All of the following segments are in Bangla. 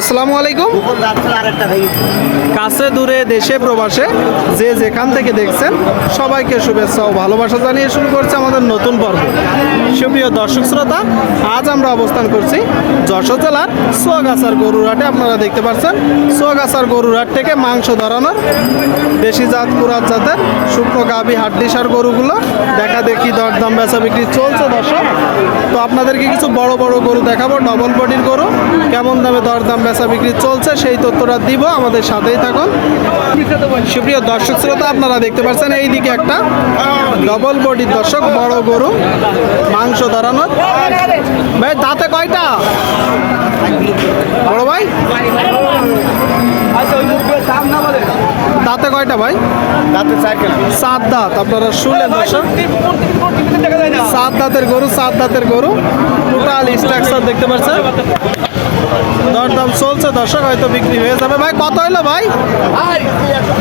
আসসালামু আলাইকুম। কাছে, দূরে, দেশে, প্রবাসে যে যেখান থেকে দেখছেন সবাইকে শুভেচ্ছা ও ভালোবাসা জানিয়ে শুরু করছে আমাদের নতুন পর্ব। সুপ্রিয় দর্শক শ্রোতা, আজ আমরা অবস্থান করছি যশোর জেলার সোয়াগাছার গরুরহাটে। আপনারা দেখতে পাচ্ছেন, সোয়াগাছার গরুরহাট থেকে মাংস ধরানোর দেশি জাত পুরাত জাতের শুকনো গাভি হাড্ডিসার গরুগুলো দেখা দেখি দরদাম বেচা বিক্রি চলছে দর্শক। তো আপনাদেরকে কিছু বড় বড় গরু দেখাবো ডবল বডির গরু। কেমন দামে দরদাম বেচা বিক্রি চলছে সেই তথ্যটা দিব আমাদের সাথেই থাকুন। সুপ্রিয় দর্শক শ্রোতা আপনারা দেখতে পাচ্ছেন এইদিকে একটা ডবল বডির দর্শক বড় গরু মাংস ধরানোর ভাই দাঁতে কয়টা? বড় ভাই? দাঁতে কয়টা ভাই? সাত দাঁত আপনারা শুনলেন দর্শক। সাত দাঁতের গরু সাত দাঁতের গরু। টোটাল স্ট্রাকচার দেখতে পাচ্ছেন। দরদাম চলছে দর্শক হয়তো বিক্রি হয়ে যাবে। ভাই কত হইল ভাই? ভাই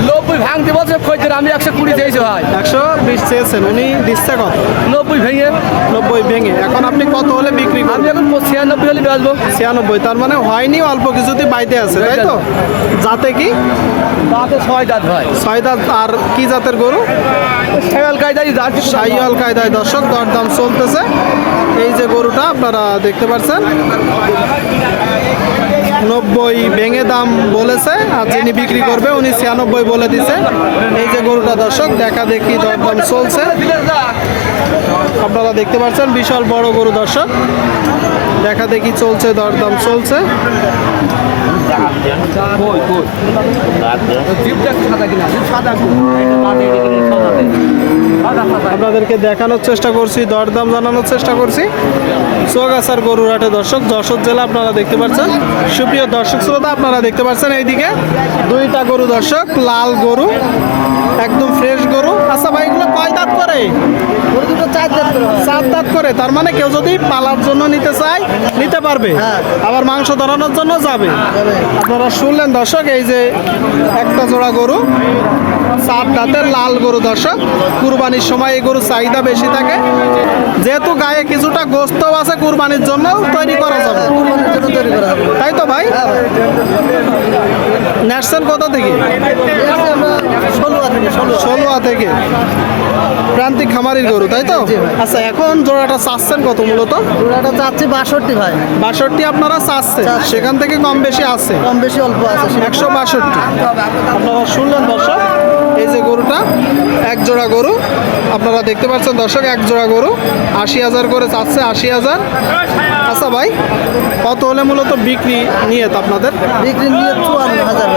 নব্বই ভাঙতে বলছে খোঁজের আমি একশো কুড়ি চেয়েছি ভাই। একশো বিশ চেয়েছেন উনি দিচ্ছে কত? নব্বই ভেঙে। নব্বই ভেঙে। এখন আপনি কত হলে বিক্রি আমি এখন ছিয়ানব্বই হলে বেসবো ছিয়ানব্বই তার মানে হয়নি অল্প কিছুতে বাইতে আছে তাই তো? যাতে কি? তাতে ছয় দাঁত ভাই। ছয় দাঁত আর কি জাতের গরু? ছেগাল কায়দায় সাইয়াল কায়দায় দর্শক দরদাম চলতেছে। এই যে গরুটা আপনারা দেখতে পাচ্ছেন। নব্বই ভেঙে দাম বলেছে, আর যিনি বিক্রি করবে উনি ছিয়ানব্বই বলে দিছে। এই যে গরুটা দর্শক, দেখা দেখি দরদাম চলছে। আপনারা দেখতে পাচ্ছেন, বিশাল বড় গরু দর্শক। দেখা দেখি চলছে, দরদাম চলছে। আপনাদেরকে দেখানোর চেষ্টা করছি দরদাম জানানোর চেষ্টা করছি। সোগাছার গরুরহাটে দর্শক যশোর জেলা আপনারা দেখতে পাচ্ছেন। সুপ্রিয় দর্শক শ্রোতা আপনারা দেখতে পাচ্ছেন এইদিকে দুইটা গরু দর্শক লাল গরু একদম ফ্রেশ গরু। আচ্ছা ভাই এগুলো কয় দাঁত করে? চার দাঁত করে তার মানে কেউ যদি পালার জন্য নিতে চায় নিতে পারবে। আবার মাংস ধরানোর জন্য যাবে। আপনারা শুনলেন দর্শক এই যে একটা জোড়া গরু চার দাঁতের লাল গরু দর্শক। কুরবানির সময় এই গরু চাহিদা বেশি থাকে। যেহেতু গায়ে কিছুটা গোস্তও আছে কুরবানির জন্য তৈরি করা যাবে তাই তো ভাই? নেটছেন কোথা থেকে? ষোলোয়া থেকে প্রান্তিক খামারির গরু তাই তো? আচ্ছা এখন জোড়াটা চাচ্ছেন কত মূলত? পুরাটা চাচ্ছি বাষট্টি ভাই। বাষট্টি আপনারা চাচ্ছি। সেখান থেকে কম বেশি আছে? কম বেশি অল্প আছে একশো বাষট্টি। আপনারা শুনলেন দর্শক। এই যে গরুটা এক জোড়া গরু। আপনারা দেখতে পাচ্ছেন দর্শক, এক জোড়া গরু। আশি হাজার করে চাচ্ছে, আশি হাজার। আচ্ছা ভাই, কত হলে মূলত বিক্রি নিয়ে আপনাদের? বিক্রি নিয়ে চুয়ান্ন হাজার।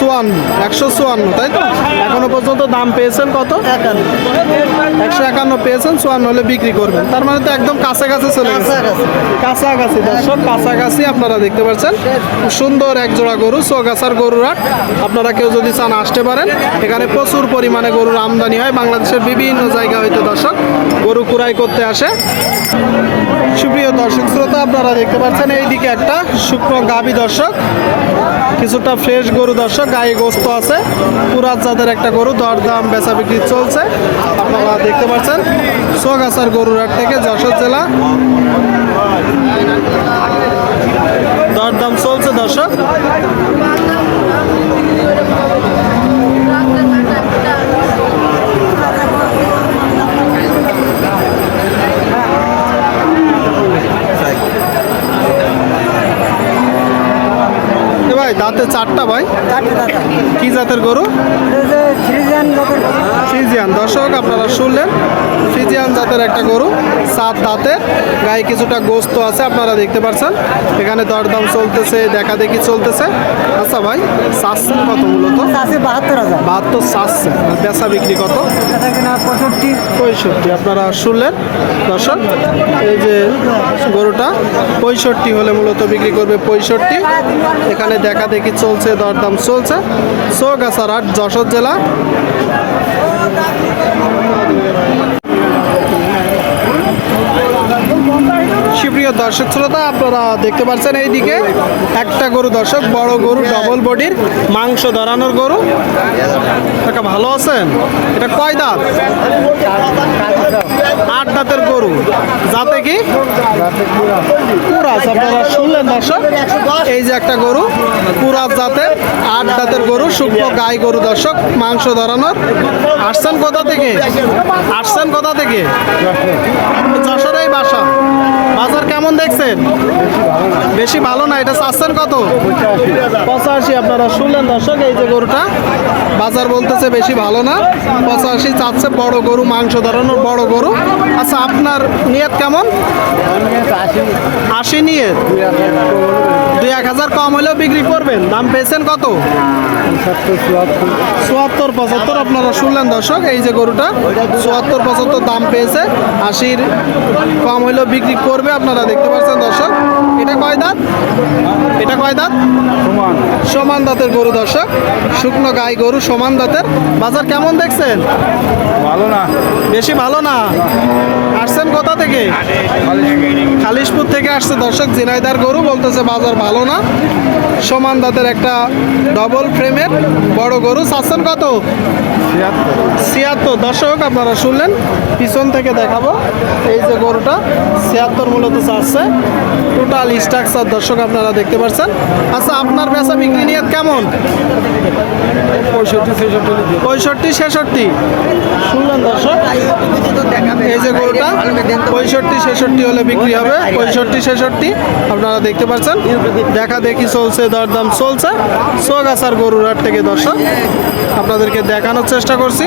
চুয়ান্ন একশো চুয়ান্ন তাই তো? এখনও পর্যন্ত দাম পেয়েছেন কত? একান্ন। একশো একান্ন পেয়েছেন চুয়ান্ন হলে বিক্রি করবেন। তার মানে তো একদম কাছাকাছি চলে গেছে। কাছাকাছি। দর্শক কাছাকাছি আপনারা দেখতে পাচ্ছেন। সুন্দর এক জোড়া গরু সোগাছার গরুর আপনারা কেউ যদি চান আসতে পারেন এখানে প্রচুর পরিমাণে গরুর আমদানি হয়। বাংলাদেশের বিভিন্ন জায়গা হইতে দর্শক গরু কুড়াই করতে আসে। সুপ্রিয় দর্শক শ্রোতা আপনারা দেখতে পাচ্ছেন এইদিকে একটা শুকনো গাভী দর্শক। কিছুটা ফ্রেশ গরু দর্শক, গায়ে গোস্ত আছে। পুরাত জাতের একটা গরু, দরদাম বেচা বিক্রি চলছে। আপনারা দেখতে পাচ্ছেন, সোগাছার গরুর হাট থেকে যশোর জেলা। দরদাম চলছে দর্শক এ ভাই দাঁতে চারটা ভাই? কি জাতের গরু? ফ্রিজিয়ান দর্শক আপনারা শুনলেন। ফ্রিজিয়ান জাতের একটা গরু সাত দাঁতের গায়ে কিছুটা গোস্ত আছে আপনারা দেখতে পাচ্ছেন এখানে দরদাম চলতেছে দেখা দেখি চলতেছে। আচ্ছা ভাই চাচ্ছেন কত মূলত? বাহাত্তর হাজার। বাহাত্তর বেচা বিক্রি কত? পঁয়ষট্টি। পঁয়ষট্টি আপনারা শুনলেন? দর্শক এই যে গরুটা পঁয়ষট্টি হলে মূলত বিক্রি করবে পঁয়ষট্টি। এখানে দেখা দেখি চলছে দরদাম চলছে। সোগাছার হাট যশোর জেলা। সুপ্রিয় দর্শক শ্রোতা, আপনারা দেখতে পাচ্ছেন এইদিকে একটা গরু দর্শক, বড় গরু ডবল বডির মাংস ধরানোর গরু। কাকা, ভালো আছেন? এটা কয় দাঁত? আট দাঁতের গরু। যাতে কি? কুরাস আপনারা শুনলেন দর্শক? এই যে একটা গরু কুরাস জাতের আট দাঁতের গরু শুকনো গাই গরু দর্শক, মাংস ধরানোর। আসছেন কোথা থেকে? আসছেন কোথা থেকে? কেমন দেখছেন? বেশি ভালো না, এটা চাচ্ছেন কত? পঁচাশি, আপনারা শুনলেন দর্শক, এই যে গরুটা। বাজার বলতেছে বেশি ভালো না, পঁচাশি চাচ্ছে বড় গরু, মাংস ধরানোর বড় গরু। আচ্ছা আপনার নিয়ত কেমন? আশি নিয়ত দুই এক হাজার কম হলেও বিক্রি করবেন। দাম পেয়েছেন কত? চুয়াত্তর, পঁচাত্তর, আপনারা শুনলেন দর্শক, এই যে গরুটা, চুয়াত্তর, পঁচাত্তর দাম পেয়েছে। আশির কম হলেও বিক্রি করবে আপনারা দেখতে পাচ্ছেন দর্শক এটা কয় দাঁত? এটা কয় দাঁত? সমান। সমান দাঁতের গরু দর্শক শুকনো গাই গরু সমান দাঁতের। বাজার কেমন দেখছেন? ভালো না। বেশি ভালো না? আসছেন কোথা থেকে? খালিশপুর থেকে আসছে দর্শক জিনাইদার গরু বলতেছে বাজার ভালো না। সমান দাঁতের একটা ডবল ফ্রেমের বড় গরু। চাচ্ছেন কত? ছিয়াত্তর। দর্শক আপনারা শুনলেন পিছন থেকে দেখাবো। এই যে গরুটা ছিয়াত্তর মূলত চাচ্ছে টোটাল স্ট্রাকচার দর্শক আপনারা দেখতে পাচ্ছেন। আচ্ছা আপনার বেচা বিক্রি নিয়ে কেমন? পঁয়ষট্টি ছেষট্টি। পঁয়ষট্টি ছেষট্টি? শুনলেন দর্শক? এই যে গরুটা পঁয়ষট্টি ছেষট্টি হলে বিক্রি হবে। পঁয়ষট্টি ছেষট্টি আপনারা দেখতে পাচ্ছেন। দেখা দেখি চলছে দরদাম চলছে। সোগাছার গরুর হাট থেকে দর্শক আপনাদেরকে দেখানোর চেষ্টা করছি।